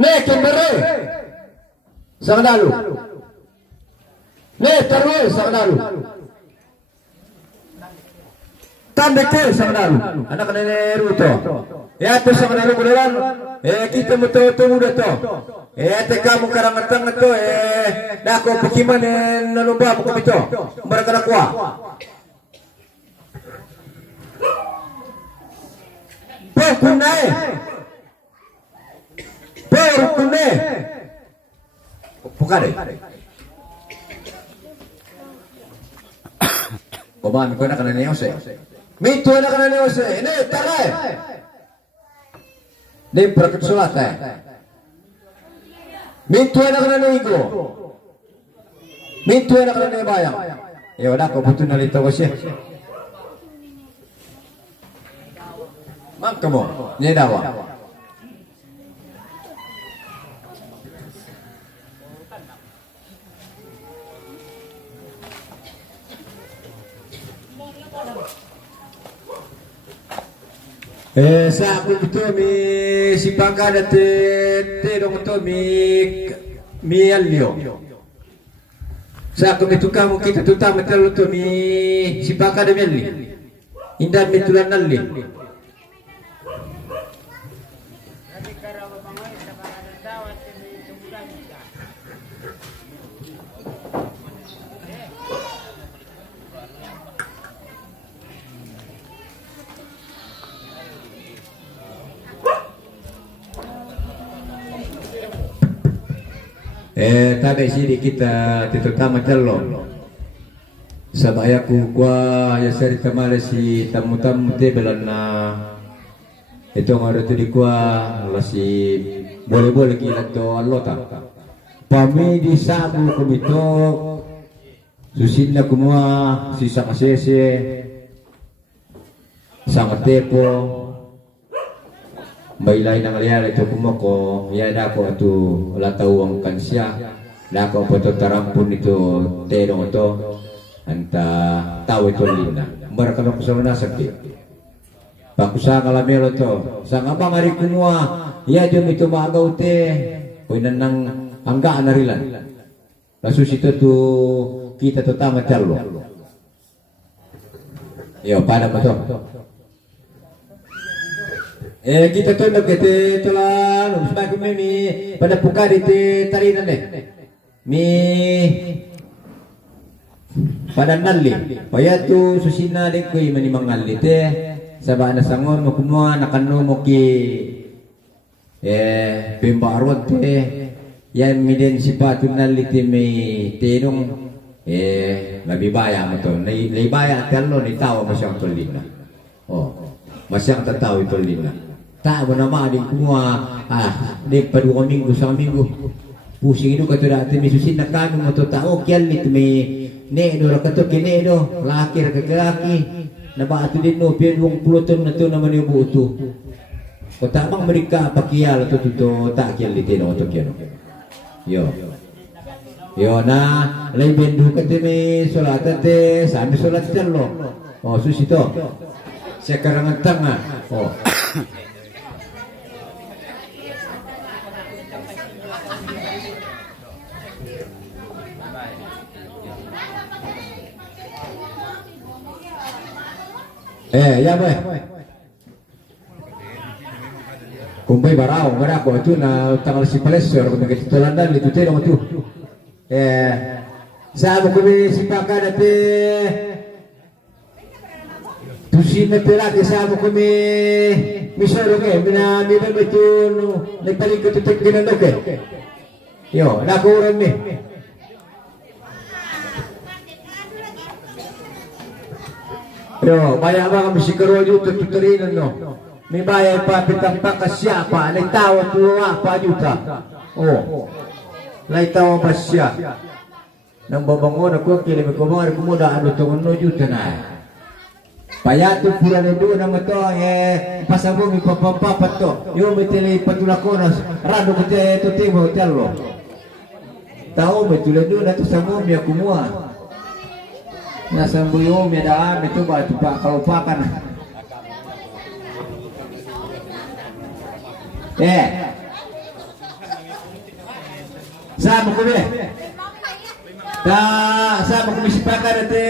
Ne kembere sangdalu. Ne terus sangdalu. Tandeke sangdalu. Anak nenek ruto. Ya tu sangdalu kudaran. Kita muto muda to. Teka mo karangatang na to. Dako pukiman nalumba mo kami to. Mereka na kuha. Kunai. Kunai. Pukare. Koban ko na kanana yose. Mito na kanana yose. Ini taray. Di praksulat Mito na kanana igo. Mito na kanana bayang. Ya udah ko butuh nalito ko siya. Mam kamu, ni dawa. Sa aku betul mi si pangka te dong to mi alio. Sa aku betul kamu kita tuta metel to mi si pangka de meli. Indah betulan nalli. Tadi sini kita terutama cello. Sabaya ku gua ya seri kemana si tamu-tamu te belana. Itu ngado tu di gua si boleh-boleh kita to alota. Pami di sabu kumito susinna kumua sisa kasese sangat tepo. Bailay nang liar itu kumoko ya dako atu latawang kansya dako poto tarampun itu terong itu anta tahu itu lina mereka nak kesana sakit bakusa ngalamelo to sang abang hari kumua ya jom itu magau te koinan nang angga anarilan lasus itu tu kita tetama calo yo pada betul. Kita tunduk kita telah sebab mi pada puka di tarinan deh mi pada nali paya tu susina deh kui mani mangali teh sabah na sangon mo kumua nakanu mo ki pembarot teh yan miden sifat nali teh mi tenong lebih bayar betul lebih bayar tello ni tahu masyang tolina masyang tahu itu lina. Tak bernama adik semua dek pada 2 minggu 3 minggu pusing itu kata dak temi susin nak kami moto tahu kian ni temi ne do kata kene do lakir ke laki na ba atu din no pian 20 tahun na to naman yung buto ko tamang mereka pakial to tak kian lite no to kian yo na lay bendu kata me salat te sami salat tello susito sekarang tanga ya boy. Kumpay barao, ngara ko itu na tanggal 11 orang kita tulanan itu teh dong itu. Sa mo kami sipaka dati. Tusin na pera ke sa mo kami misoro ke bina biba betu na paling ko tutek ginando ke. Yo, na ko ron mi. Yo, bayar ba kami si Karojo tuturinan no. May bayar pa pitang pakasya pa, naitawa tuwa pa juta. Naitawa pa siya. Nang babangon ako, kilimik ko mga kumuda, ano tungon no juta na. Payato pula na doon naman to, pasabong ipapampapat to. Yung may tili patulako na, rado ko ito timo, talo. Tao, may tulad doon na to sa mo, may kumuha. Nasa buyo may daan ito ba ito pa kalupakan Sama ko be. Sama ko misipaka dati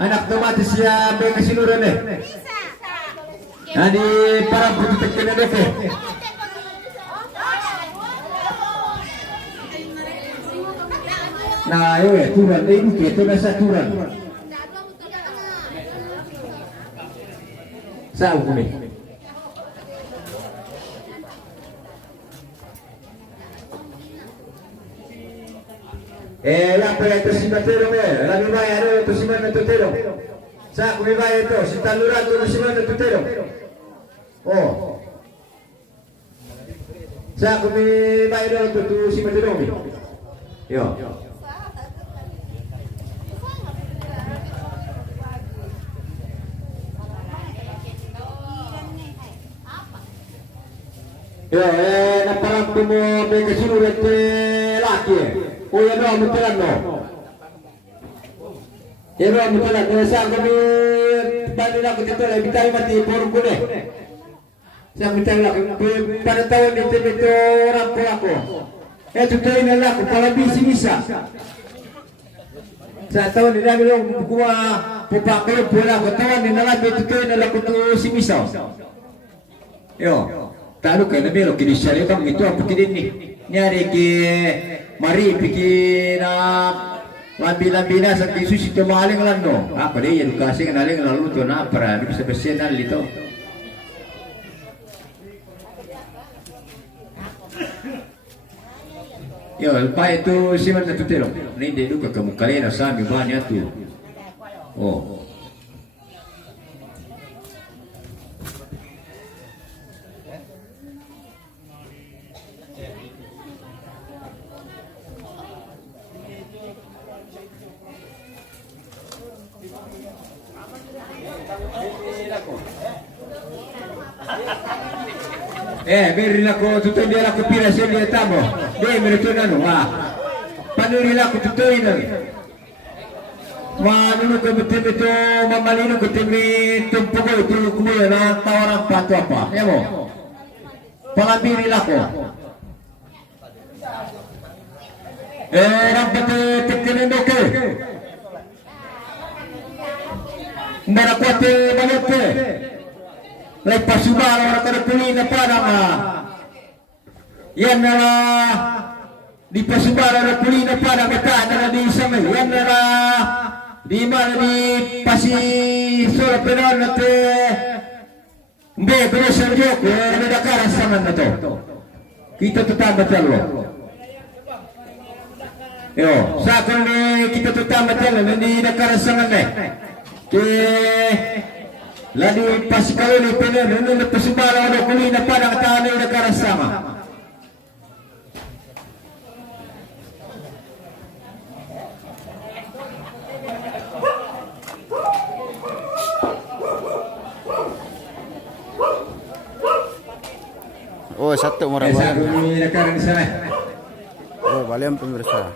anak tomatis siya be kasinuran eh. Ani para pututek na def. Nah, ayo turun ini kita nasa turun. Sa ko ni. Yang ito si Matero mo eh. Alam mo ba yan? Ito si Man Natutero. Sa kumibaya ito. Si Taluran ito si Man Natutero. Oh. Sa kumibaya ito si Matero. Yo. Yo, naparampi mo may kasinurat laki eh. O yan o, mutalan no. Yan o, mutalan. Sa kami, bali na ko dito, bitay mati, puro ko na. Sa bitay laki, panatawag dito, rampo ako. Eto tayo na lako, para bisi-bisa. Sa taon nila, kuha, pupakalo, pula ko, taon nila, ito tayo na lako to si Misaw. Yo, talo kayo na meron, kinisya bang ito, ang pagkinin ni. Nyari ki mari bikin lambi-lambi na sa kisus itu maling lang no. Apa dia edukasi naling lalu tu na para bisa bersih itu. Yo, lepas itu si mana tu telo. Ni dia duka kamu kalian asal banyak tu. Oh. Beri lako tutuin dia lako pira sih dia tamo. Dia merupakan anu, panuri lako tutuin lagi. Manunu ke betul-betul mamalinu ke temi tumpu ko itu kemudian na tawaran patu apa, ya mo. Palambiri lako. Rapat tekenen oke. Marakwate malote. Lepas sudah orang kada puli na padang yan na di pasubara na puli na padang kata na di samay yan na di mana di pasi sura penon na te mbe kaya serjo ko na dakaran saman na to kita tetap betul yo sa kun kita tetap betul na di dakaran saman na ke Ladi pas kalau ni pernah nunu pasubara ada kuli na padang tahan ni negara sama. Oh, satu murah banget. Ini negara di sana. Oh, balian pemirsa.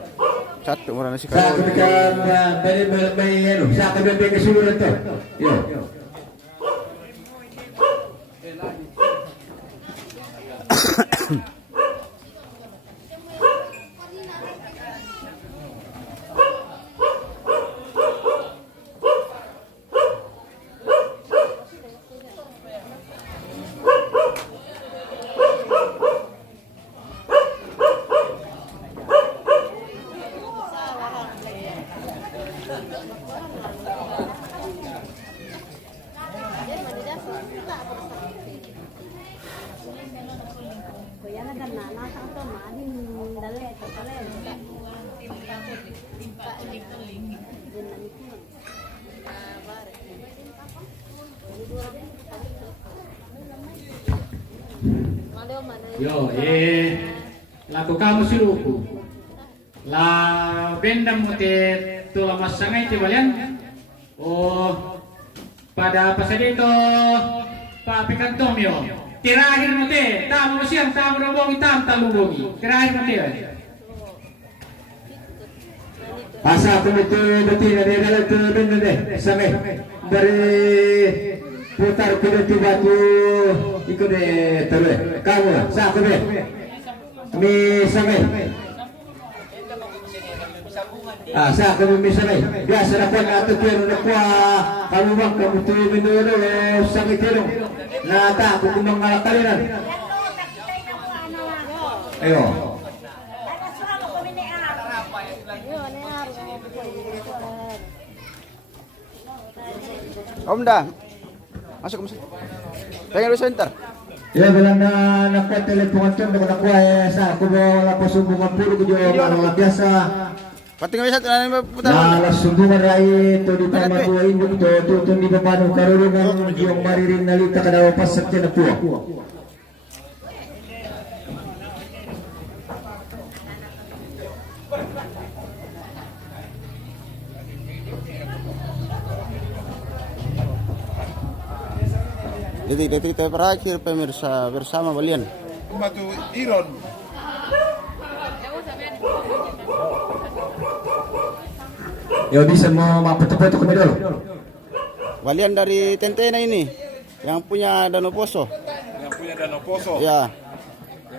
Satu murah nasi kali. Satu dekat dari satu dari keseluruhan tu. Yo. Yo, laku kamu siluku. La bendam mute tula masangai ti balian. Oh, pada pasal itu Pak Pikantong yo. Terakhir mute, tamu siang tamu robongi tam talubongi. Terakhir mute. Pasal itu betul ada dalam tu benda deh. Sampai dari putar kuda tu batu ikut deh terus. Kamu sah kuda. Mi sampai Sa kami misalnya, biasa na po nato pero na po kalumang kami tuyo minulo sakit pero na ta kung mga kalinan. Ayo. Om dah. Masuk. Pengen lu center. Ya bilang na nakuha telepon ito na nakuha sa ako wala po sumbungan puro ko yung mga biasa. Pati nga bisa na putar. Na sumbungan rai to di pa mabuhain mo to di pa paano karulungan yung maririn na lita kadawa pasak yan na po. Jadi detik terakhir pemirsa bersama Balian. Batu Iron. Ya bisa mau mapoto-poto kami dulu. Balian dari Tentena ini yang punya Danau Poso. Yang punya Danau Poso. Ya.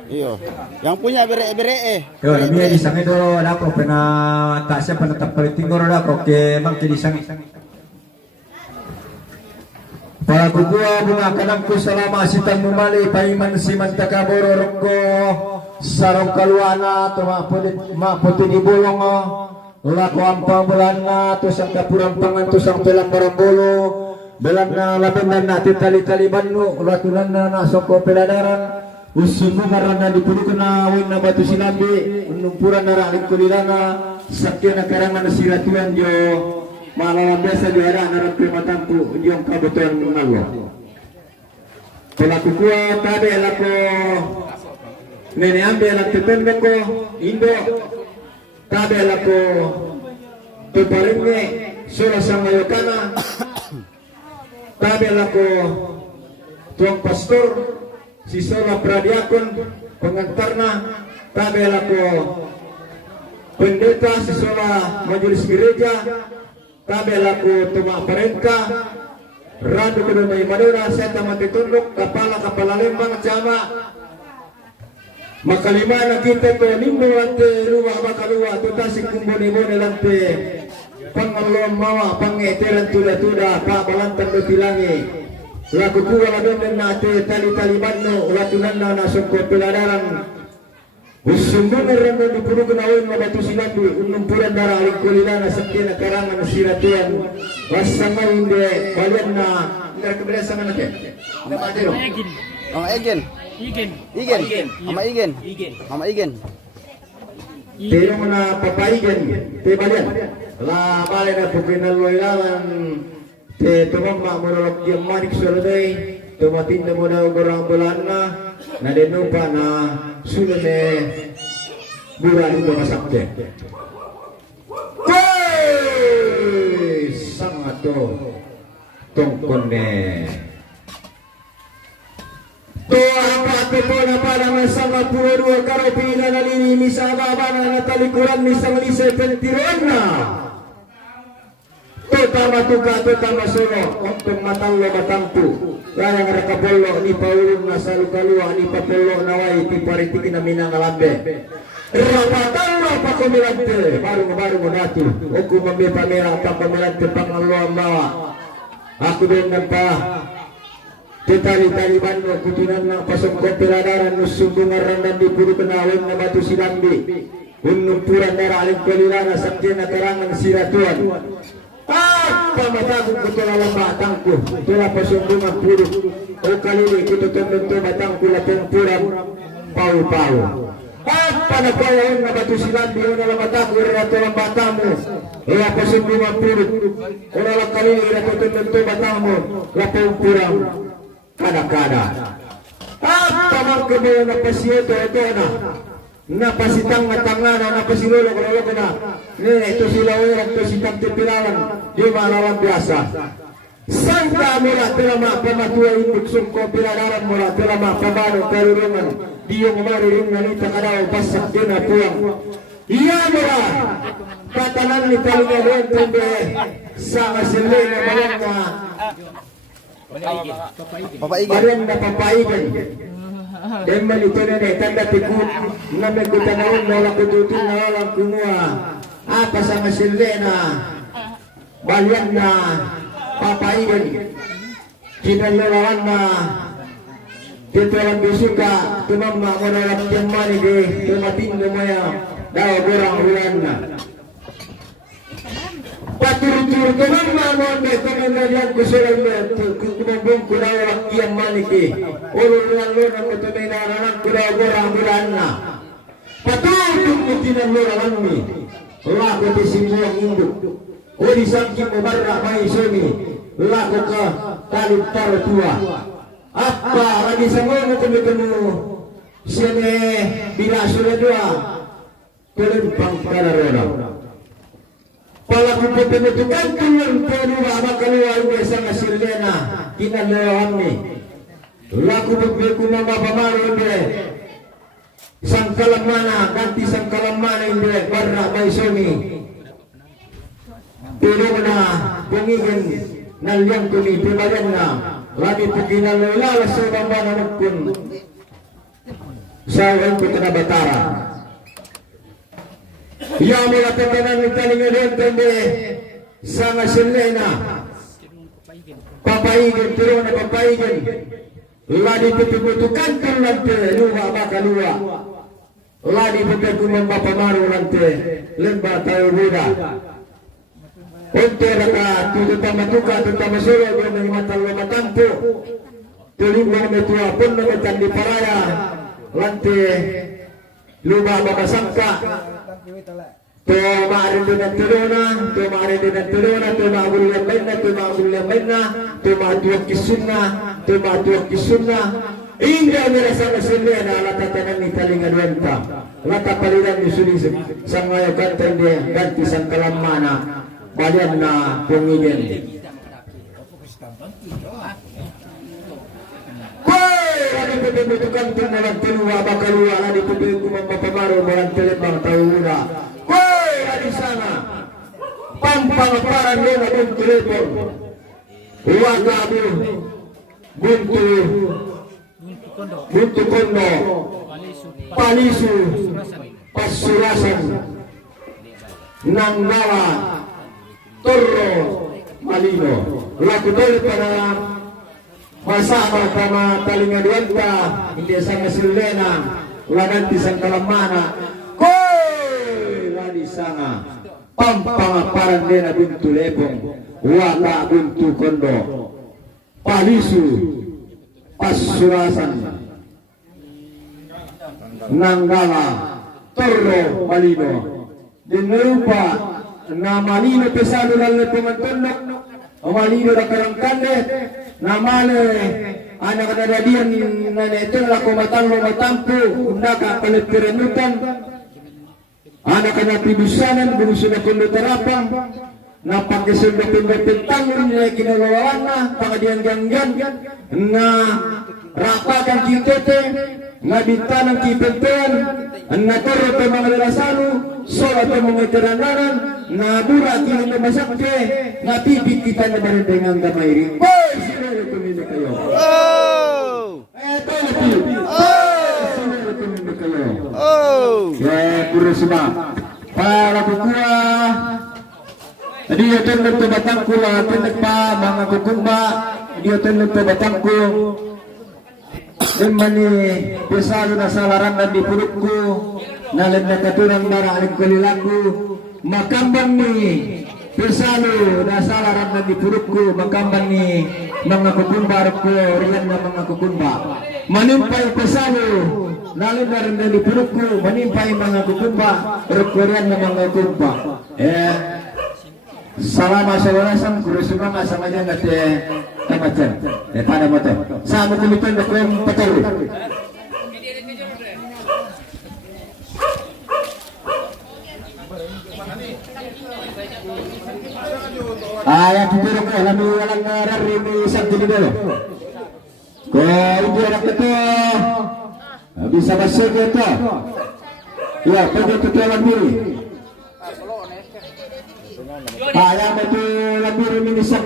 Iyo. Yang punya bere. Yo, namanya di sana itu ada ko pena tak siya penetap politingor ada ko ke mang di sana. Pagkukuha bunga kanangku selama sitang mumali paiman siman takaboro ronggo sarong kaluana to maputi di bulong lako ampang bulan na to sang kapurang pangan to sang pelang barambolo belang na labenan natin tali-taliban no ratunan na nasoko peladaran usumu karena dipunukan na win na batu sinambi unumpuran na raling kulilana sakya na karangan na siratuan jo malam biasa juara narap matampu yung kabutuan nalo. Pelaku kuat tadi elako nene ambil elak tetangga ko Indo tadi elako tuparinge sura sanggayokana tadi elako tuang pastor si sura pradiakon pengantarna tadi elako pendeta si sura majelis gereja tabe laku tuma perintah radu kudu may madura seta matitundok kapala lembang jama makalima na kita to nimbo ante ruwa makalua to tasik kumboni lante pangalom mawa pangeteran tuda pa balantan do tilangi laku kuwa ladon na te tali banno latunan na nasok peladaran usumbungan rando di puru kenawin mabatu sinandu unumpuran darah alik kulilana sakina karangan siratuan wasanga inde balian na ngar keberasa mana ke nama adero Mama Igen. Mama Igen. pero na papaigen te balian la bale na pukinal loilalan te tumama monolog yung manik solodai tumatin na mo na ugorang bulan na denupa na sulane bulan itu masaknya. Sangat tongkone. Apa po na parang sama puro karo pinanalini misa babana na talikuran misa malisa pentiron na. Tama solo untuk matalo matampu. Kaya nga nakapolo ni Paulong na sa lukalua ni Papolo na way piparitik na minangalambe. Rapatalo pa kumilante baru natu. Oku mambe pamera pa kumilante pangalo mawa. Aku din nagpa tali-taliban mo kutunan ng pasok ko peladaran nusubungan randan di puro kenawin na batu silambi. Unumpuran na raling kulilana sakya na karangan siratuan. Pamatago ko ito lang batangku ito lang pasumbungan puro o kalili ko ito batangku lapong purang pau at panagpayaon na batu silang biyo na lang matago ito lang batamu o pasumbungan puro o lang kalili ito batamu lapong purang kada at pamangkabo na pasyeto ito na pasitang tangana na pasilolo ko na ito sila orang to sitang tipilawan di malawan biasa sangka mula telama pamatua induk sungko piladaran mula telama pamano perurungan diyo ngumari nganita kadaw basak dina puang iya mula katanan ni talinga doon tumbe sa asilin na malang na papaigan Deman itu nenek tanda tikut namek kita naon nolak kututin nalang kumua apa sa Silena balian na papaigan kinalalawan na dito lang bisuka tumama mo na lang yung manige tumating lumaya daw burang ulan na paturut-turut tumama mo na tuminalian ko sila kumabong ko daw lang yung manige ululunan lo na tuminaranan ko daw burang ulan na paturut mo kinalalawan mi laku di simbong induk o di sangki mubarra may sumi laku ka talib tua apa lagi semua ketemu sini bila sudah dua kelempang kararona palaku penutukan tulen kedua keluar biasa ngasilena kita lewami laku beku mama pamaru inde sangkalam mana ganti sangkalam mana inde barra maisoni pero na pengingin nalyang kuni pembayan na lagi pagina lola sa bamba na magkun sa ko na batara ya mo la tatanan ng talingan tende sa Silena papaigin pero na papaigin lagi pagtutukan kan lante luha makalua lagi pagkuman mapamaru lante lemba tayo buda Unte raka tutama tuka tutama solo dia ng matalo matampo tulimba metua pun na matandi paraya lante luba babasangka to maarin din ang tulona to maagulya bayna to maatuwag kisunna Indah merasa nasilnya na latatanan ni talingan wenta lata paliran ni sulis sang ngayon kanta dia ganti sang kalamana balian na pengingin lagi pembentukan tunalan tenua bakalua lagi pembentukan mapamaru malang telembang tauna lagi sana pampang paran lena buntu lepon wakabu buntu kondo palisu pasurasan nanggawa Torro Malino laku dole para masama kama talingan wenta hindi sa Silena laganti sang kalamana ladi sana pampang dena buntu lepong waka buntu kondo palisu pasurasan nanggala Torro Malino dinerupa na malino pesado lalle pemantonok malino da karangkande na male anak kadadian na neto la ko matampo undaka paleperenutan anak kana tibusanan bunusun ko terapang na pagkesun da pembetentangun ni kinalawana pagadian ganggan na rapakan kitete na bintanang kipenten na toro pe mga lalasano sola pe mga terananan na bura kini na masakte na pipit kita na barendengang gamairi sinero tumino kayo eto na pipit sinero tumino kayo kurusima para kukuha dia tenut to batangku la tenut pa mga kukumba dia tenut to batangku Mani pesado na salaran na di purutku nalan na katurang daraaling kalilaku makambang ni pesado na salaran na di purutku makambang ni mga kukumbar ko riyan na mga kukumba manimpay pesado nalan na rin na di purutku manimpay mga kukumba riyan na mga kukumba Salama sa walasan kurusumama sa mga at tamacan pada mo to sa mo kumitan na kung patuloy ayat tuturo ko lalu walang nararimi isang tinidalo ko hindi anak ito bisa masuk ito ya pwede tutulan diri kaya mo ito labiro minisak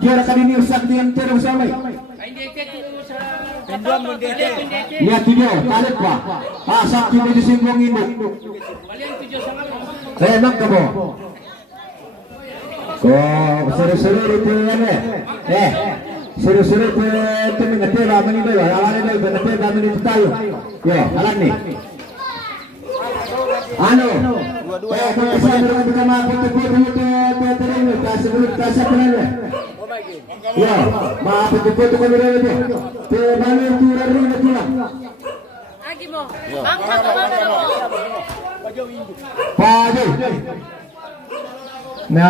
dia akan ini usak dengan terus sampai niya tinyo talit pa sakti mo di simbong induk Emang kamu? Kok seru-seru itu kan ya? Seru-seru itu mengetela menito ya. Awan itu mengetela menito tayo. Yo, alam nih. Ano? Kung saan naman kita mapagtagpuan dito tayo kasi sa pala. Yo, mapagtagpuan ko nila dito. Pero mano yung tura rin na tula. Agi mo. Bangka ka mo. Pado. Na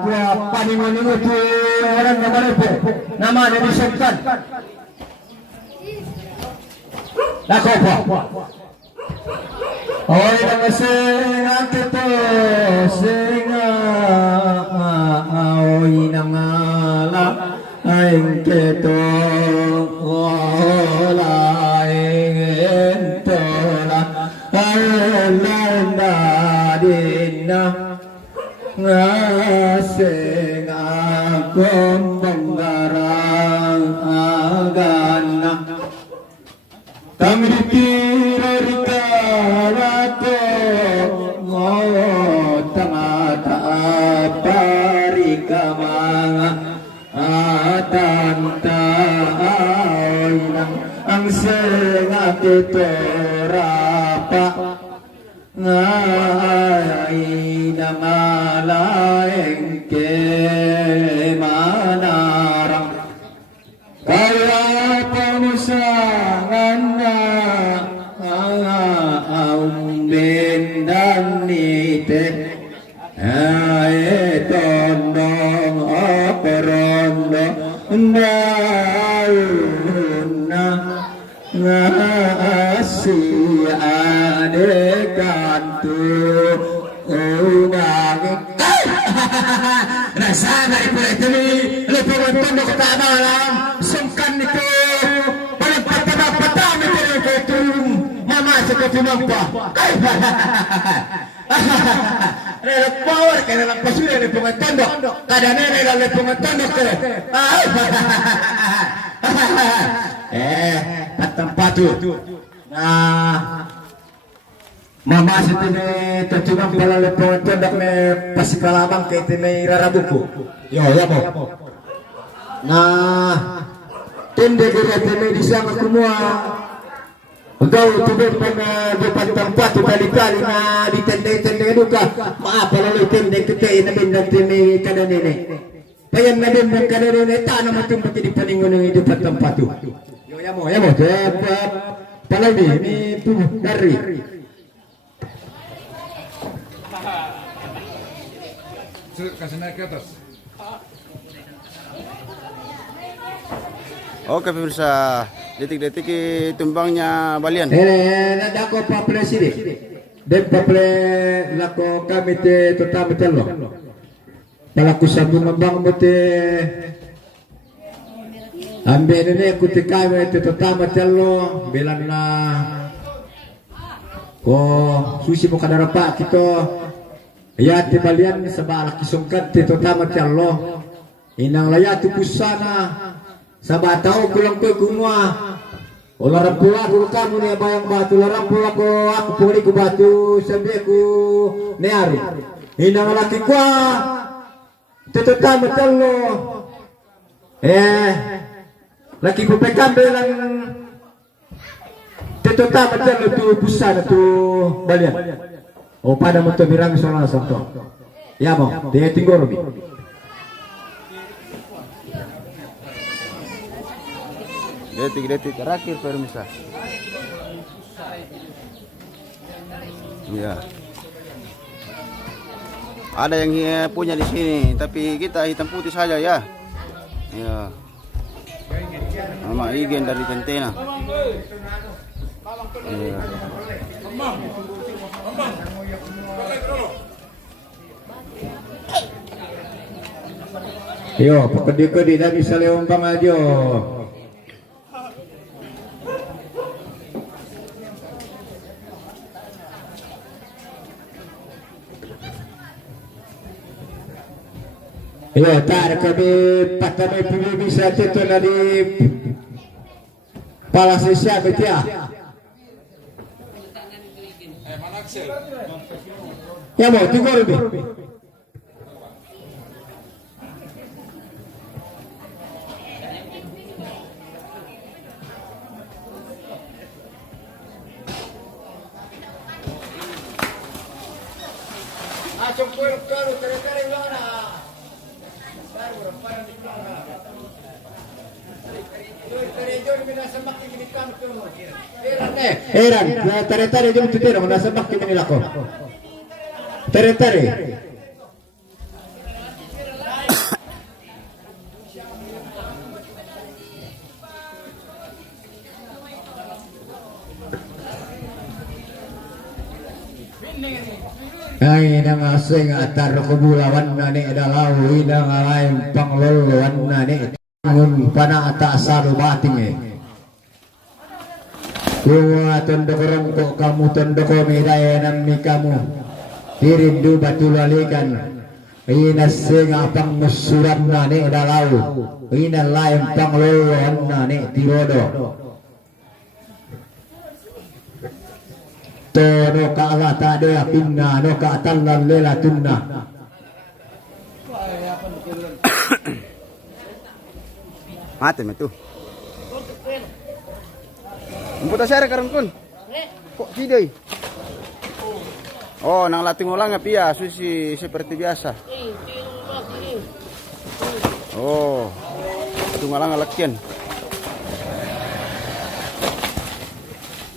kuya paningon-ingon ito orang naman po. Naman na disoktan. Nako po. Oy nang singa kito singa oy nang ala ay kito wala entola alanda dinna ngasing akong banggarang agana kami ditirarika rato ngotangata parika mga atanta ay nang ang singa kito rapa ngay namalaeng ke manarang kaya panusangan na bendan nite ay tondong operondo na adekantu unangin rasa dari itu lebih untuk pertama alam sungkan itu paling pertama itu mama seperti mampa relak power kaya lang pasuri lebih tondok kadang relak lebih tondok tempat tu nah mama sitini tutunang pala lepong tondok me pasikalamang kay tini rarabuko yo ya mo nah tende kaya tini disang kumua ikaw tubig pa na depan tempat kali-kali na ditende-tende duka maaf pala tende kita inabindang tini kadanine payan nabindang kadanine tanam at yung di paningon ng depan tempat tu ya mo dapat palagi ni dari Kasih naik ke atas. Oke pemirsa, detik-detik tumbangnya Balian. Nadako pa preside. Den pa lako kami te tutama telo. Palaku sabi mabang mo te ambe ne kuti kami te tutama telo bilang na ko susi mo kadarapa kito. Ya ti Balian sa balak isungkat te tutama telo. Inang layatu pusana sa batao kulang ko kumwa. Olarang pula ko kamu ni bayang batu larang pula ko aku puli ko batu sabi ko neari. Inang laki ko tetutama talo. Laki ko pekambe lang tetutama talo tu pusana tu Balian. O pada mo to birang solang santo. Ya mo, dia tinggoro mi. Detik-detik terakhir pemirsa. Ya. Ada yang punya di sini, tapi kita hitam putih saja ya. Ya. Nama Igen dari Tentena. Ya. Yo, pekedi-kedi dah bisa lewat aja. Yo, tar kami patame pilih bisa itu dari Palasisya betia. Ya mo, tinggal lebih. Heran, tare-tare jom tutira, nasa bakit nila ko. Tare-tare. Ay nang asing atar kubulawan na ni dalaw inang alaim pangluluan na ni ngun pana ata bating eh. Kung tondo ko kamu tondo ko midaya ng kamu tirindu batulalikan inasing apang musuram na ni dalaw inalaim pangluluan na ni tirodo. Tono ka alata doya pinna no ka tallan lela tunna. Mati mo tu. Umputa siya karon kun. Kok kidoy. Oh, nang lating ulang pia susi seperti biasa. Oh. Tungalang lakyan.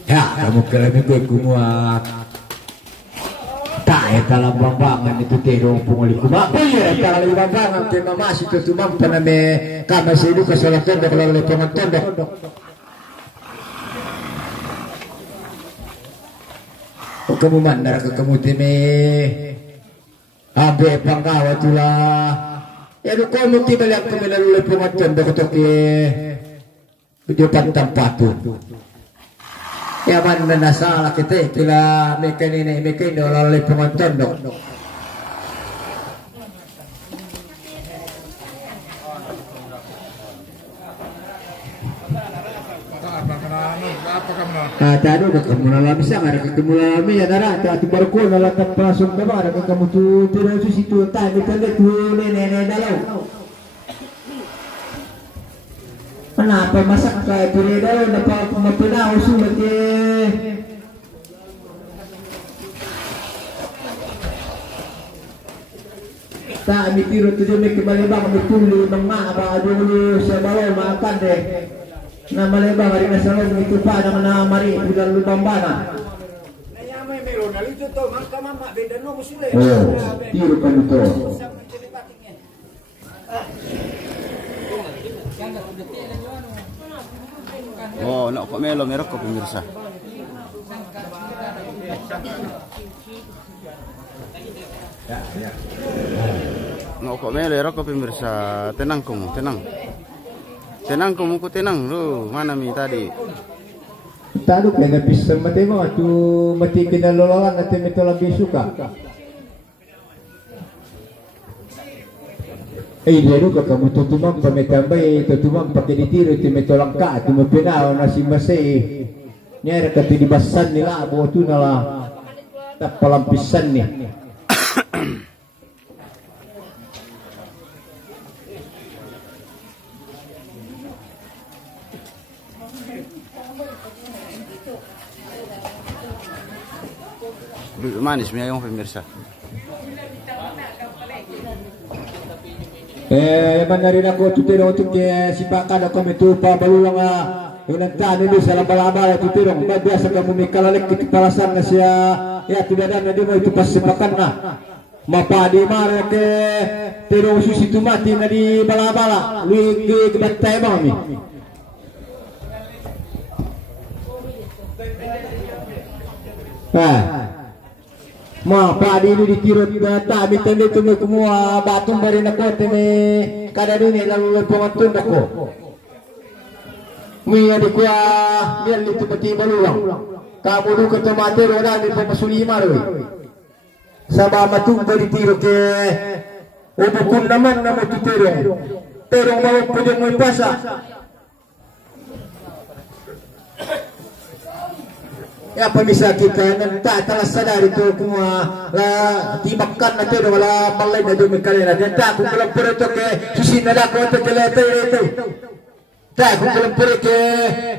Ya, kamu kira gue kumua tak kalau bambangan itu terong punguli kuma. Iya, kalau bambangan ke mama situ tumam paname kama sidu kesolatan dok lalu penonton dok. Kamu mana kamu teme abe panggawa tula. Ya lu kamu tiba lihat kamu lalu penonton dok toke. Video pantapatu. Ya man nasalah kita kila mekan oleh penonton dok. Tadi udah kamu nalami sang ada kamu nalami ya nara tu baru kau nalatap langsung kamu ada kamu tu tidak susi tu tadi tadi tu nenek dalau. Kenapa masak kayak puri dalau dapat pemapena usul ke? Tak mikir tu dia kembali bang betul bang mak abang dulu saya bawa makan deh. Nama lebang hari nasional itu pak nama mari bukan lubang bana. Oh, tiru kan itu. Oh, nak kok melo merok kok pemirsa. Nak kok melo merok kok pemirsa. Tenang kamu, tenang. Tenang kamu, ku tenang. Lu mana mi tadi? Tadi kena pisang mati mo tu mati kinalololan at ito lebih suka. Dia juga kamu tutumang pamitambay tutumang pakai ditiro itu langka tu mapinaw na si Masay nyara kati di basan nila abo tu nala tak palampisan ni. Manis yung pemirsa. Manarin ako tutiro untuk sipakan ako metupa balulang yung nagtano doon sa laba-laba tutirong biasa kamu may kalalik kitipalasan na siya ya tidak ada na di mo ito pasipakan na mapadi mara ke tirong susi tumati na di balabala luig kebatay mo mi Ma padi ini ditirot data mitende tume kumua batung bari nako teme kada duni lalu pengantun nako Mia di kuya mial itu peti balulang kamu du ketomate roda di pemasuli maroi sama matung bari tiro ke ubukun naman namo tu terong mau pudeng mo pasa ya pemirsa kita nanti telah sadar itu kumua la timakan nanti do wala balai na do mikalena dan tak aku kelam pura to ke susi nada ko to ke lete itu tak aku kelam pura ke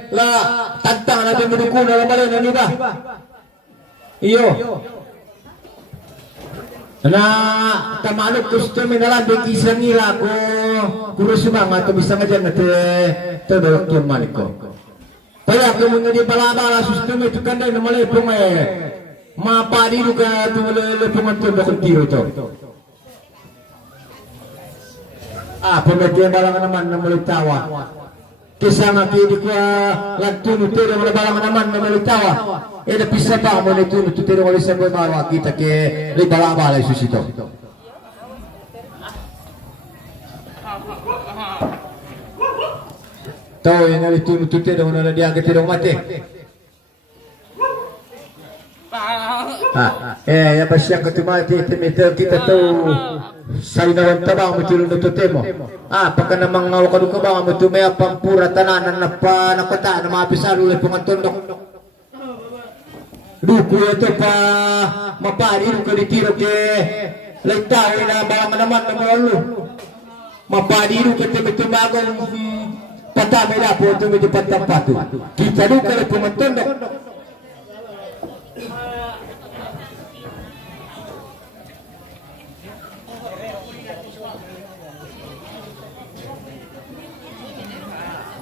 la tantang na do menuku na balai na ni ba iyo na tamanok gusto minalan do kisang nila ko kurus semangat to bisa ngajan na te do kiman ko. Kaya kemudian di bala-bala sistem itu kan dia mulai mapadi juga tu mulai pengontrol dokter tiro itu. Pemetian balangan naman mulai tawa. Kisah mati di kuah lantun itu dia mulai balangan naman mulai tawa. Ada pisah bang mulai tu tiro mulai sampai marwah kita ke di bala-bala susito. Tahu yang ada tu tidak mana dia angkat tidak mati. Ya pasti yang ketu mati kita tahu sainawan tabang betul untuk temo. Apakah namang ngawak kaduka bang betul may pampura tananan napa nakota na mapisalu le pangantondok. Duku itu pa mapari ko ditiro ke letaw na balang naman na malu. Mapari ko betul bagong patame na po ito medyo patampatu. Kita doon ka rin pumantondok.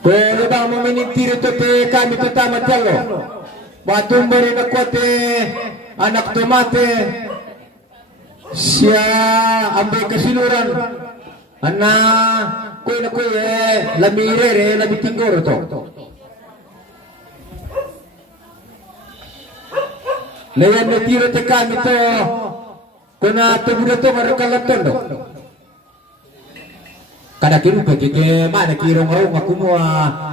Pwede ba maminintiri ito kami ito tamat yalo? Matumba rin ako anak tumate. Siya ambay kasiluran. Kuy na kuy lamire labi tinggoro to. Layan na tiro te kami to. Kuna tubuda to marukalaton do. Kada kiru ke mana kiro ngau ngakumua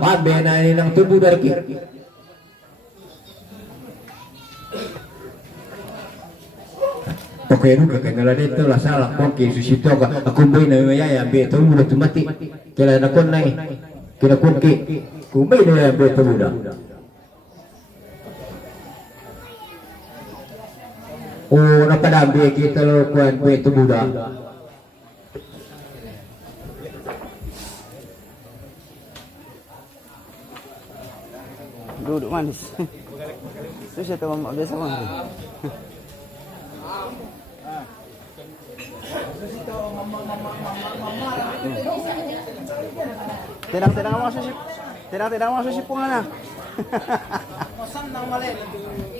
ambe na nang tubuda ki. Oke, nu kakek nala dito lah salah koki susito ka akumbay na yaya be to muda tumati kila na kon nai kila koki kumbay na be to muda napadambi kita lo kuan be to muda Duduk manis. Susah tuh biasa manis. Tenang masuk si pungan.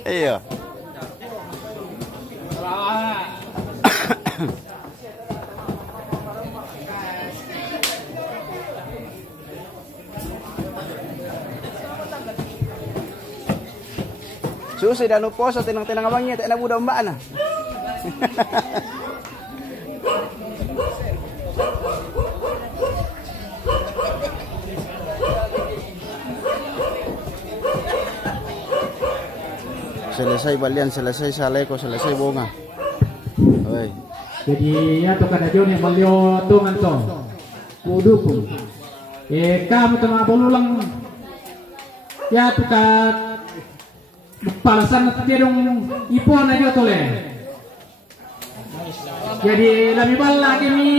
Iya. Susi dan uposo tenang abangnya tak nak budak mbak na. Selesai balian, selesai saleko, selesai bunga. Oi. Jadi ya to kada jone balio tungan to. Kuduku. Kamu to mabululang ya to ka palasan na tidong ipon na dito le. Jadi lebih bala kami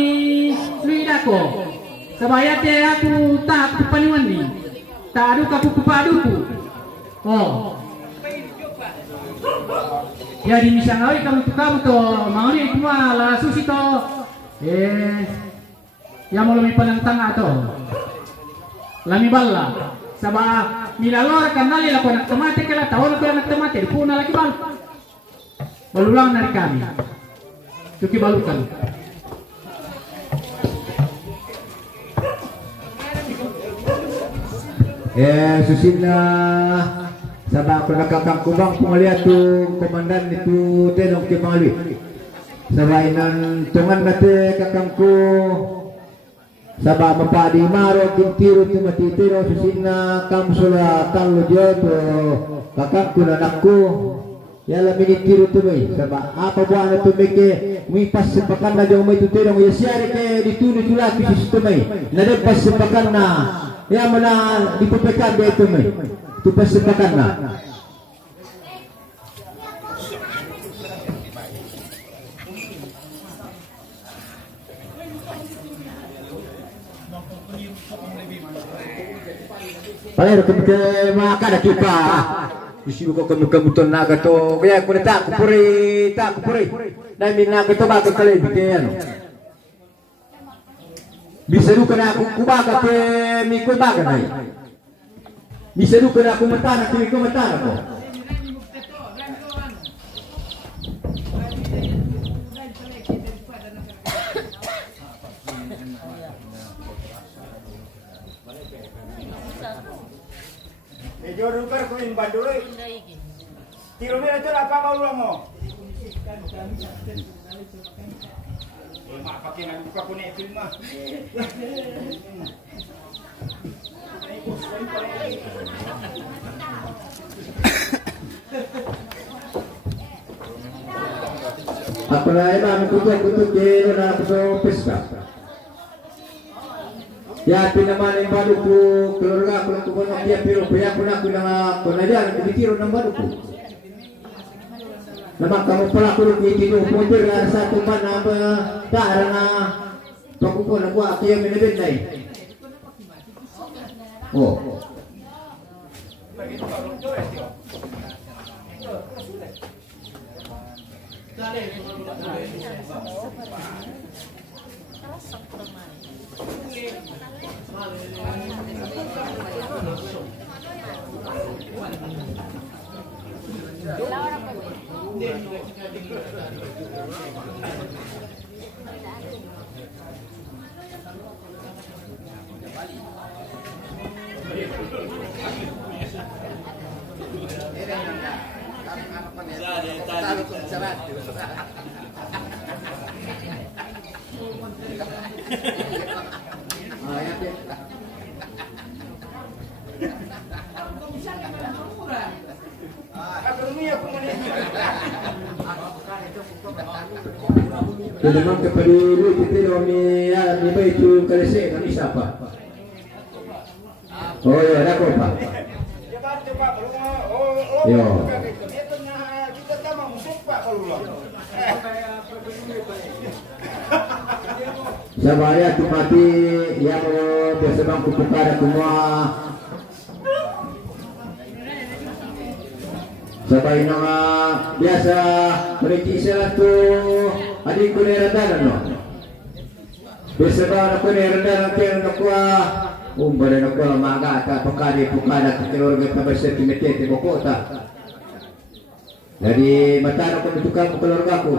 luida ko. Sabaya te aku tak paniwan ni. Tak adu kapu paduku. Oh. Jadi misalnya kamu to mauli semua la susi to yang mau lebih penantang atau lami balla sabah milalor kanali la anak temate kala tahun ko anak temate puna lagi bal balulang dari kami cuki balukan susina sabah ako nakakang kubang pumaliat tu komandan itu tenong ke Mali sabah inan tungan nate kakangku sabah mapadi maro kintiru tu matitiro susina kamsula talo joto kakangku nanakku yala minitiru tu may sabah apa buana tu meke mipas sepakan na jong may tutirong yasyari ke dituni tulaki susu may nadepas sepakan na ya mana dipepekan dia itu may tu persepakan na Pala ke maka ada kipa. Isi ko kamu naga to kaya ko tak kupuri. Dai minna ko to ba ko kale bigyan. Bisa du kana aku kubaga ke mi ko baga nai. Bisa du kana aku matana ke mi ko matana ko. Jodoh kan ko in bandoi. Tiro mi aja apa mau lo mo? Mak pakai nak buka punya film mah. Apa lagi bang kutuk je na kutuk pesca. Ya pinaman yang baru ku keluarga ku kono dia piro paya puna ku na konaja ditiro nang baru ku. Nama kamu pala ku di no poder la satu mana ba tarana to ku na gua kia menebet nai. Oh. Memang kepada dulu kita ni baik tu kalau saya kami siapa? Oh ya, ada apa pak? Yo. Kita sama musuh pak kalau Sabaya tu mati yang biasa bang kupukar semua. Sabay nama biasa mereka satu adik kuner dan no. Biasa bang kuner dan kena kuah. Umbar na kuah maga ta pakari pukada keluarga kabesar timete bokota. Jadi mata aku bertukar keluarga aku.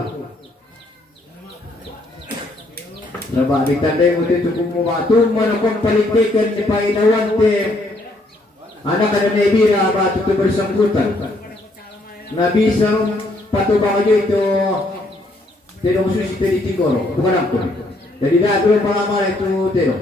Sabah ditandai muti tukum batu mana kon palitikan di painawan te. Anak ada nebira batu tu bersangkutan. Nabi sarung patu bawajo itu tidak khusus itu di Tigoro, bukan aku. Jadi dah dulu pengalaman itu tidak.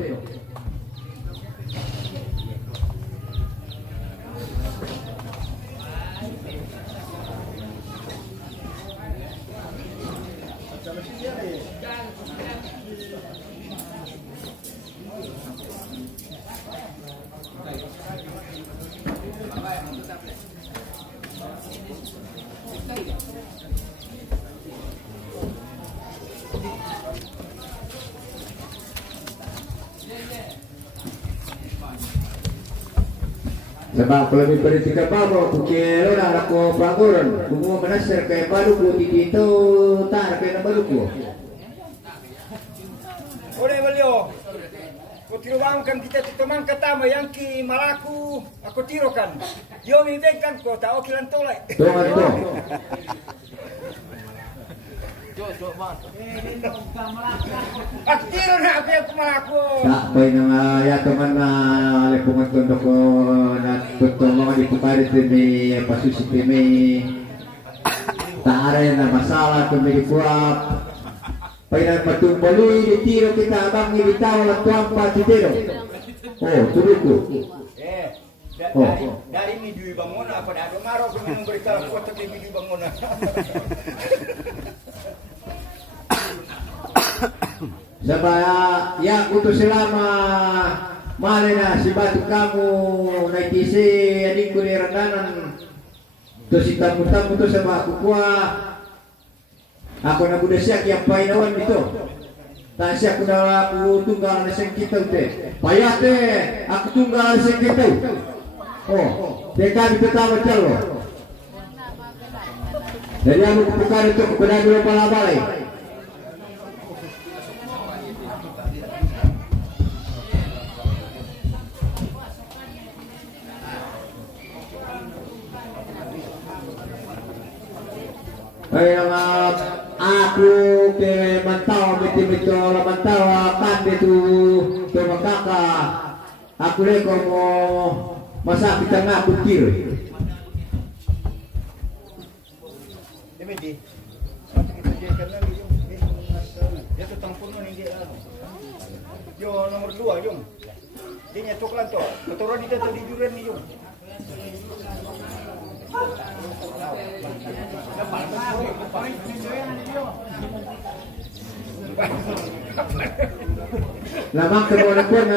Sebab kalau lebih pada bawa kukir orang aku pelakuran, kumua menasar kayak baru ku itu tak kayak baru ku. Oleh beliau, ku tiruangkan kita teman ketama yang ki malaku, aku tirokan. Yo mibegkan ko tao kilan tolak. Tuhan tu. Aku tiro na aku yang malaku. Tak pay nang ya teman na lepungan tundok ko na tutong mga dipukari timi pasusi timi. Tak ada na masalah tumi kuap. Pay nang matumbali ditiro kita abang ibitaw lang tuampa titiro. Oh, turuko. Dari minggu bangun apa ada marah aku minum berita kota ke minggu bangun. Sabaya yang utus selama malena si batu kamu naikisi adikku di rendanan terus si tamu-tamu tu sama aku kuah aku nak budak siak yang painawan itu tak siak aku dah aku tunggal nasi kita tu payah te aku tunggal nasi kita Oh, teka dito tama calo. Jadi aku bukan itu kepada dua pala balai. Kaya aku ke mantau betul-betul mantau akan itu makaka aku leko mo masa kita ngaku kiri. Demi kita jadikan lagi yung dia tu tampun mo hindi yung nomor 2 yung dia nyetok lang to keturuan dito to di duren ni yung Lamang kemudian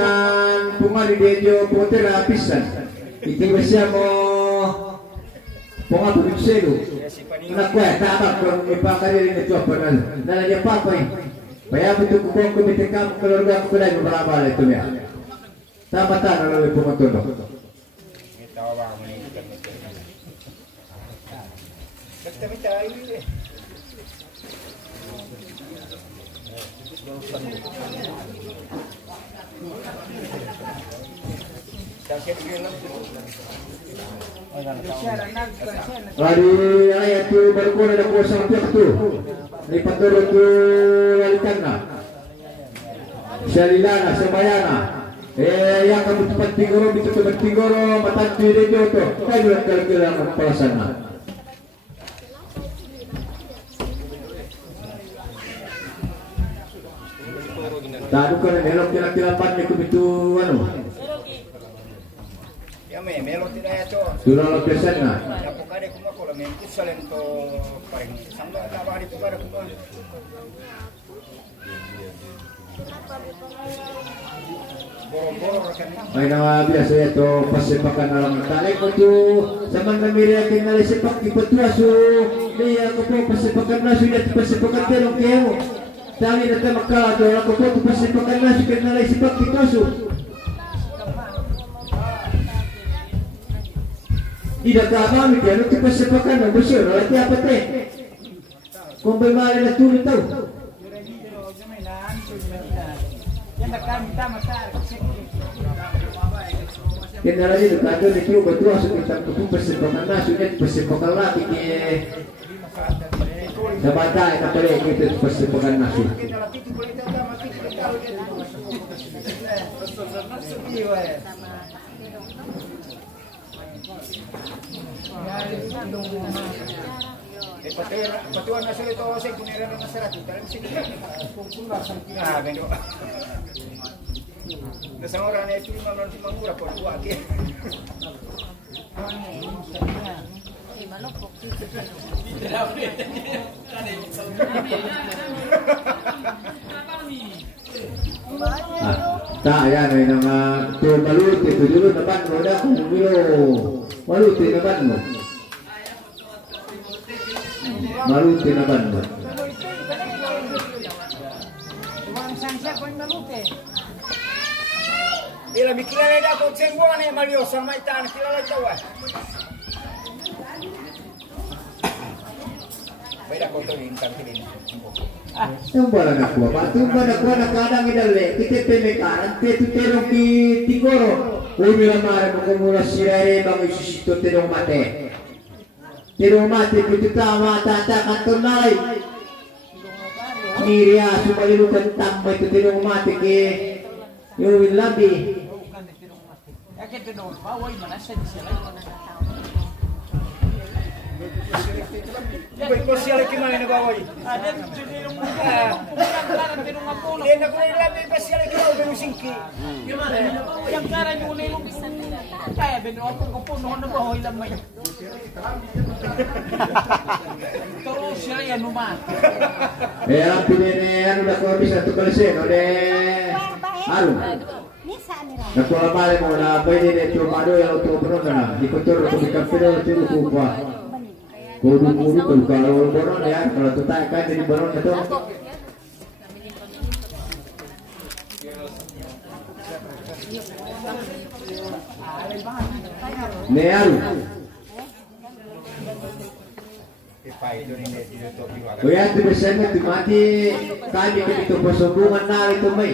pungali dia putera pisan. Itu siya mo punga pagitselo. Nakwa tabak kung ipakali nito panal. Nalanya papay. Kaya betul ko kumitikam keluarga ko dai berabal itu ya. Tamatan lalu pumatuno. Kita ini Lari ayat tu berkuasa dan kuasa waktu lipat turun tu walikanna Shalilana Semayana yang kamu tempat tingoro itu tempat tingoro matan tiri itu kau juga kira-kira perasaan tadi kan melok kira-kira pan itu anu ya melok tidak ya to sudah lo biasanya ya pokoknya kuma kalau mengikut selain to paling sanggup tak apa di pokoknya kuma boro-boro kan may na biasa ito pasipakan na lang talay ko to saman kami rin aking nalisipak ipatwa so niya ko po pasipakan na so yun pasipakan terong kaya mo tali na ta makalato ako po to pasipakan na so kaya nalisipak ito so tidak kami kaya no pasipakan na gusto no lati apat eh kung may mali na tuloy tao Kendaraan itu kado di kru berdua sekitar kutu persimpakan nasu net persimpakan lagi ke sebagai kapal itu persimpakan nasu. Patuan na sila ito kasi kunira ng nasarap dalam sini ah bendo nasa ora na ito man si mangura po buat ya tak ya nih nama tu malut itu dulu depan roda kumilo malut itu depan mo malut itu depan mo ila mikilala da ko tsengwa ne malio sama itan kilala jawa beda ko to intan kilin yung bola na kuha pa yung bola kuha na kadang idale kita pemekaran tetu terong ki tigoro umira mare mo kumura sirere bang isusito terong mate pitu tama tata kanton nalay Miria sumalilukan tambay itu terong mate ke yung labi Boy, ko siya lagi mana nagaway? Ada tinong Dia na ko labi pa siya lagi ng singki. Yang karan yung nilong kaya beno ko po noon na bahoy lamay. Toro siya yan numat. ang pinene ano na ko bisa to kalseno de alu. Nakuha mali mo na pwede dito mado yung utubro na di ko turo ko bikapiro turo ko pa. Kudu kalau boron ya kalau tutak kan jadi boron itu Nearu. Kuya tu biasanya tu mati kami itu persombongan na itu mai.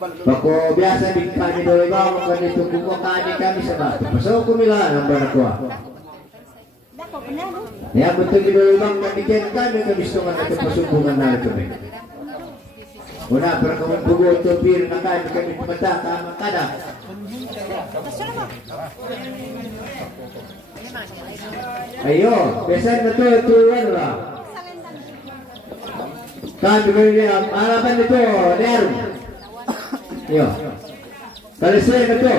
Bako biasa di kami dole bawa kan itu kumo kami sebab. Pasal aku mila nampak aku. Ya betul di dole bang kami kami setengah itu persombongan na itu mai. Una perkawan bugo tu pir nakai kami mata kami kada. Ayo, biasanya tuan lah. Kan begini harapan itu der. Yo. Kalau saya betul.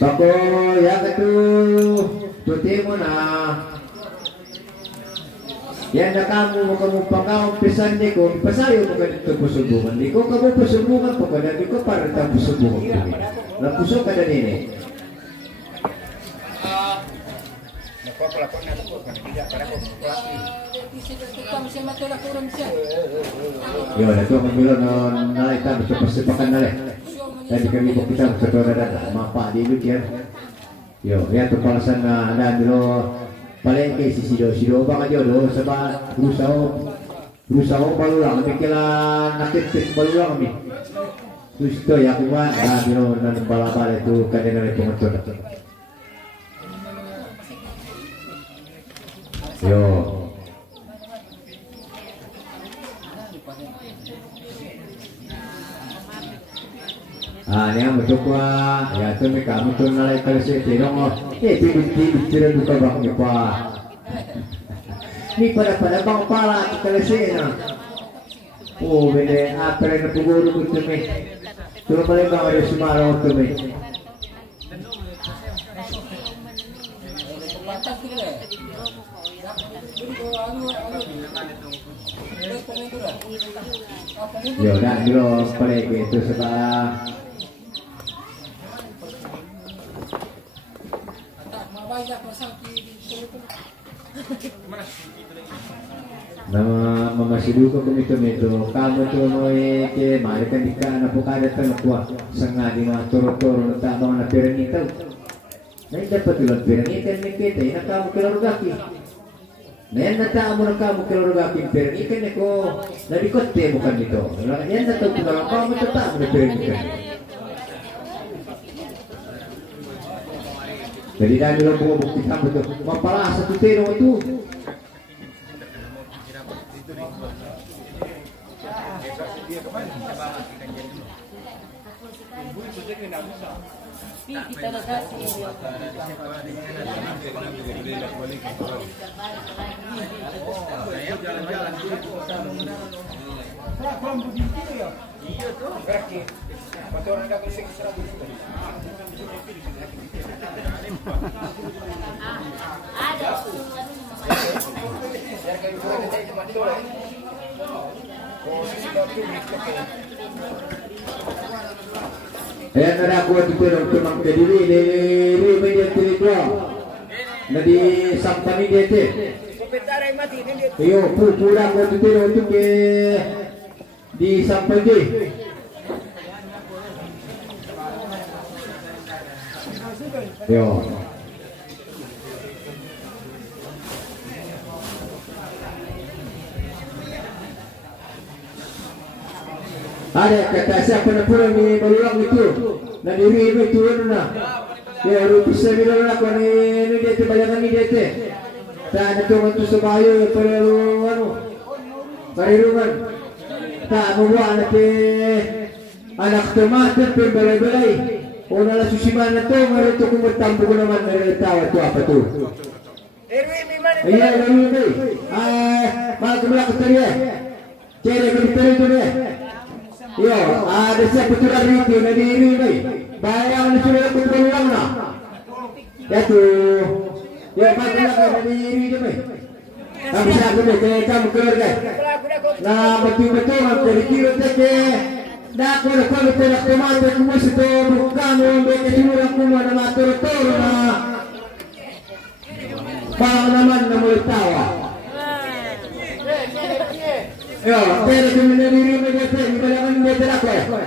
Bako yang itu tutimo na. Yan na kamu pangkaw pisan ni ko pasayo mo kadto pusubungan di ko kamu pusubungan po kada di ko para ta pusubungan na puso kada nini yo na to mabilo no naita betul persepakan nale tadi kami po kita saudara data mapa di bukir yo ya to palasan na ada dilo palengke si sido bang aja do sebab berusaha balulang pikiran nakit balulang kami terus itu ya kuat dah biro dan bala-bala itu kadang dari penonton yo ini yang betul kuah ya tu mereka betul nalai kalesi terong tiba-tiba buka bangnya kuah ni pada bang pala kalesi na oh bede apa yang puguru tu me tu balik bang ada semua tu me yo dah dulu balik itu sebab nama mamasidu ko kumito kamu tu noe ke mari kan dika na pokada tan kuwa sanga di ma toro-toro ta bang na perenita nay dapat ulang perenita ni kita ina kamu kelorogaki nay nata mo na kamu kelorogaki perenita ni ko nadikote bukan dito yan na to kuno kamu tetap na perenita jadi dami lo bukti kamu tu mapala satu teno itu Ada aku tu memang jadi ini media televisi. Nadi sampani dia tu. Yo, pura aku tu untuk ke di sampani. Yo. Ada kata siapa nak pulang ni balulang itu, nak diri itu turun na. Ya, rupiah sembilan nak ni dia tu bayangan ni dia tu. Tak ada tu mantu sebayu perlu anu, perlungan. Tak membuat anak tomater berbelai-belai. Orang lah susi mana tu, mereka tu bertampu gunaman mereka tahu tu apa tu. Iya, Erwin. Malah kembali ke dia. Cari ke tu dia. Yo, ada siapa tu dari itu na diri ni. Bayang ni sudah aku berulang na. Ya tu. Ya macam na diri ni. Kami siapa ni? Kamu keluarga. Nah, betul-betul aku dikira teke. Dah aku nak kalau tidak tomat aku mesti tu bukan untuk kejuran aku mana matur-matur na. Pengalaman na mulut tawa. Yo, pero kami na diri mo dito, ibalangan mo dito ako.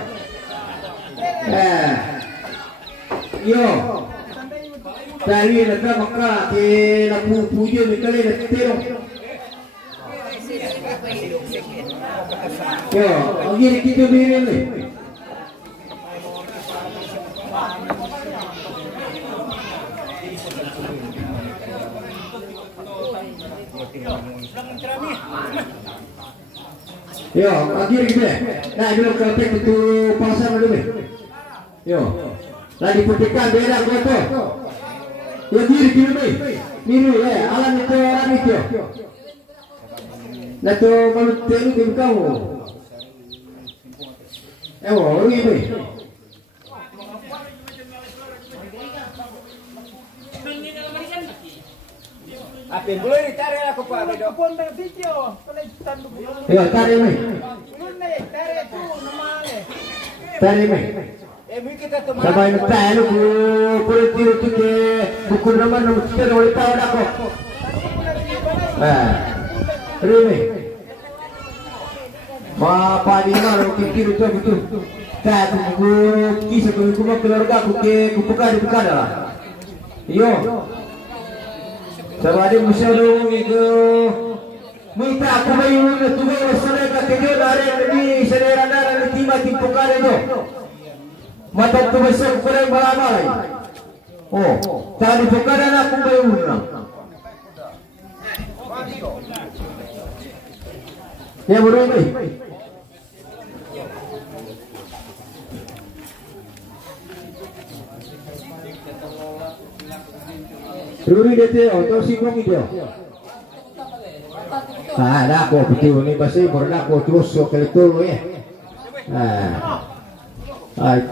Yo. Dari na maka ke na pupuyo ni kali na terong. Yo, ang gini kita bini ni. Yo, akhir kita. Nah, belum kerapek itu pasang dulu. Yo, lagi petikan beda kotor. Yo, diri kita miru alam itu orang itu. Nah, tu malu telu di kau. Rugi ni. Apa boleh dicari aku Pak Bedo? Pun na video. Kalau tandu. Yo, tarik ni. Lune, tare tu nama le. Tarik ni. Mungkin kita tu Sabay na tayo boleh tiru tu ke buku nama nama kita boleh tahu dah kok. Rini. Padi mana tiru tu betul. Tak buku kisah buku keluarga aku ke buka dah. Yo. Sabadi musyadong itu minta aku bayu tu bayu sana kat dia dari ni selera dari timah timpukan itu. Mata tu besar kurang berapa lagi? Oh, tadi bukan anak aku bayu na. Ya bro ni. Ruri dia atau singkong dia. Dah aku betul ni pasti berdak aku terus ke betul ya.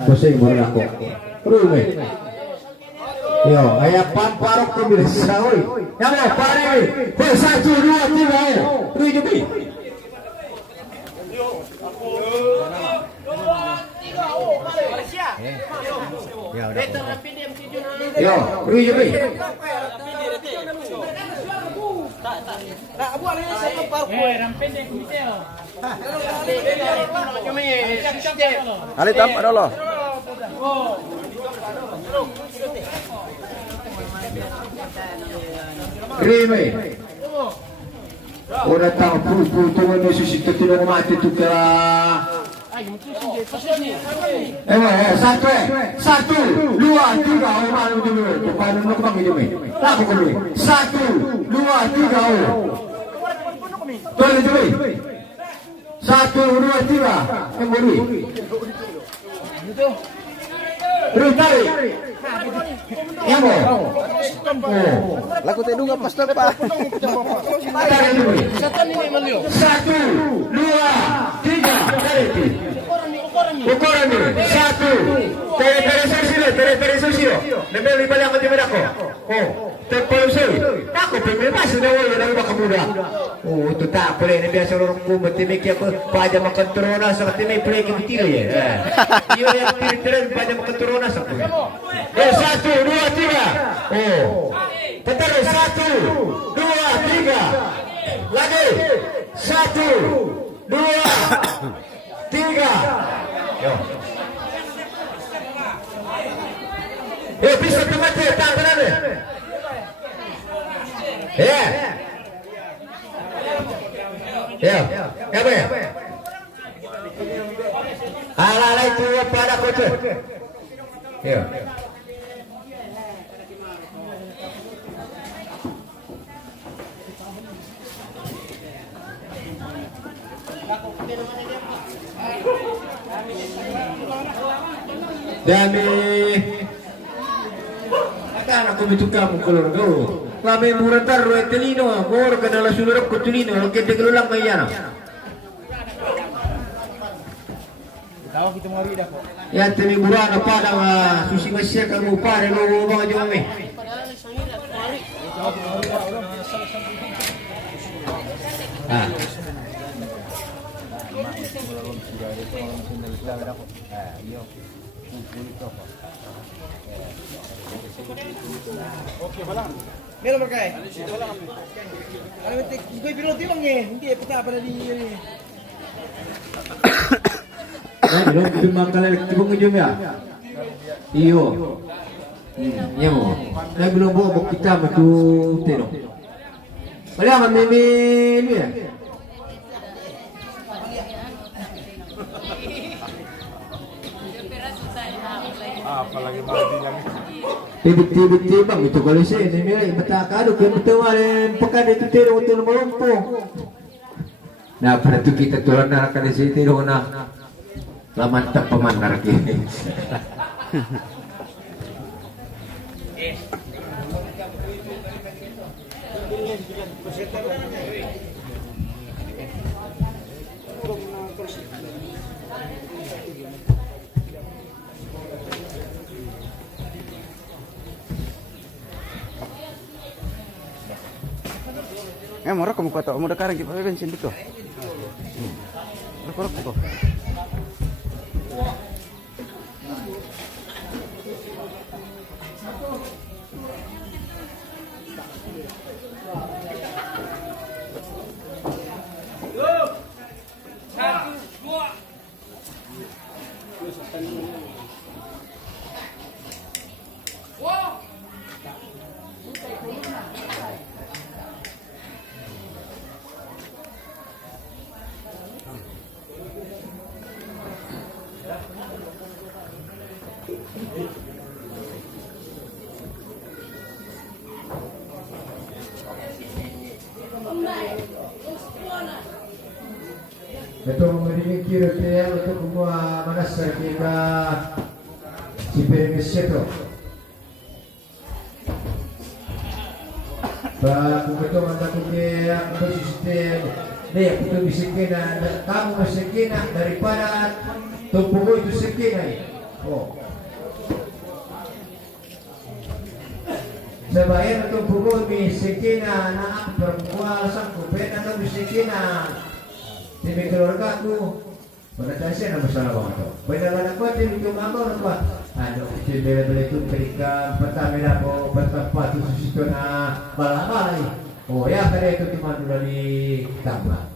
Pasti berdak aku. Ruri. Yo, ayah pamparok tu biasa oi. Yang mau pare. Kau 1 2 3. Ruri jubi. Ya udah. Yo, Rui Jubi. Tak buat ni saya kepar. Rampin dia video. Ali tam ada lo. Rime. Ora tahu pul tu ni susi tu tidak mati tu ke. Satu, 1, 2, 3, orang dulu. Depan nak bang itu ni. Laku dulu. 1, 2, 3. Tolong dulu. 1, 2, 3. Kembali. Rutari. Ya mo. Laku tedung apa pastor Pak? Tarik dulu. 1, 2, 3. Ukuran ni 1. Tere sosio. Nemel ibalik ako tiba ako. Oh, terpolusi. Ako pemebas na wala na iba kamuda. Oh, itu tak boleh ni biasa orang ku mati aku paja makan terona seperti ni boleh ke betul ya. Iyo yang tiri paja makan terona satu. 1, 2, 3. Oh. Tetar 1, 2, 3. Lagi 1, 2, 3. Yo. Bisa mati tak benar ni. Ya. Apa? Ala itu pada koce. Ya. Dami akan aku bitukam keluar kau. Kami muratar roetelino, mor kenala sulurap kutulino, kita kelulang mayana. Tahu kita mari dah kok. Ya tini murana pada susi masya kamu pare lo bang aja mami. Ah. Okey, balang. Meron berkay. Ano betik, gue bilang tilang ni. Hindi peta pada di ni. Belum cuma kali tibung ujung ya. Iyo. Iya mo. Nah belum bawa kita matu teno. Wala man mimi ya. Apalagi mati yang Tibit-tibit bang itu kalau sih ini mata kado kan betul ada pekan itu teno untuk melompo. Nah pada itu kita turun narakan di situ dong nah. Laman tak pemandar kini. Murah kamu kata, mau sekarang kita bensin betul. Rokok tuh. Ito magiging kiroteo ito kumuha manasar kita si Permisito. Kung ito mandakutin ang sistem, dia ito bisikin na kamu bisikin na daripada tumpugo itu sikin ay. Oh. Sabayan itong pugo bisikin na perempuan sang kupet atau bisikin na Tibi keluarga aku, pada saya nama masalah bang tu. Pada anak aku tibi keluarga aku, aduh tibi bela itu berikan pertama aku bertempat itu situ na balai. Oh ya pada itu cuma dari tambah.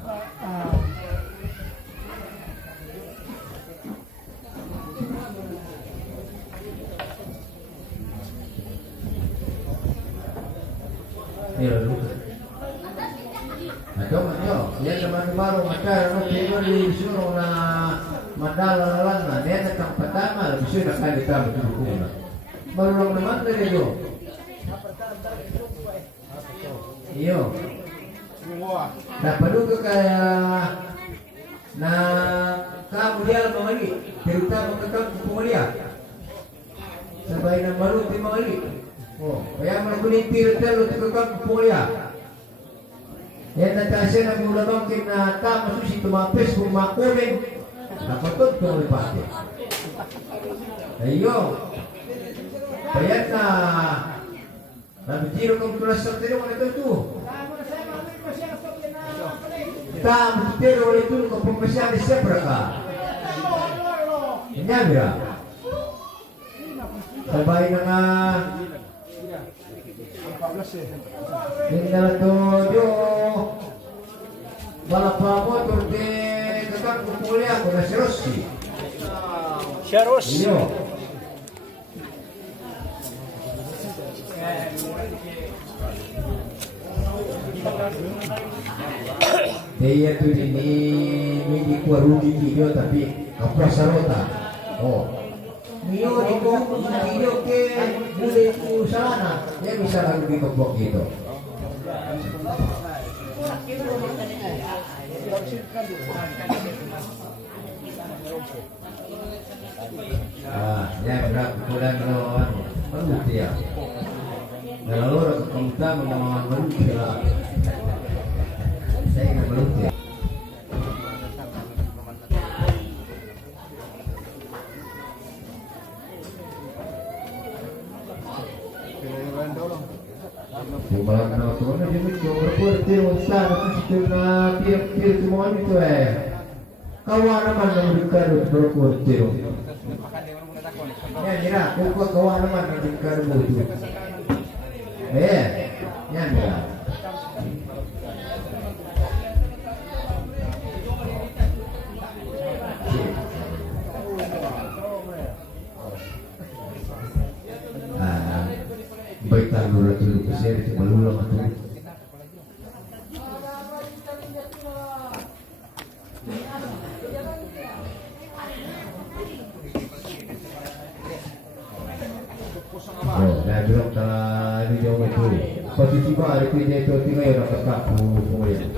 Ini lalu. Yan naman baru madala no pero disuruh na madala lang na dia tak pertama bisa nak kali tahu tu. Baru naman dari itu. Iyo. Nah perlu ke kaya na kamu dia mawali terutama ke kamu pemulia. Sabay na baru di mawali. Oh, kaya melakukan pirtel untuk ke kamu pemulia. Yan natasya na mula bangkin na tama susi tumapes kung makumin napatod kung ulipate. Ayo. Bayan na nabitiro kong tulas sa tino kung ito ito. Tama bitiro kung ito kung pumasya ni Sebra ka. Inyabira. Sabay na nga Tinggal tujuh balap motor di dekat kumpulnya aku nasi Rossi. Rossi. Iyo. Dia tu ini di kuarudi video tapi apa sarota. Oh. Mio di video ke boleh ku sana dia bisa lagi di kebok gitu. Ya berat kurang melawan manusia ya. Lalu kita melawan manusia. Saya ingin manusia. Malam na to na dito report yung sa na pir semua itu kawan naman ng Ricardo report yo. Yan nila kung kawan naman ng Ricardo itu. Yan nila. baik tahu lah dulu kesini cuma lulang atau oh, nah bilang ini jauh itu posisi apa hari ini itu tinggal yang dapat kaku kemudian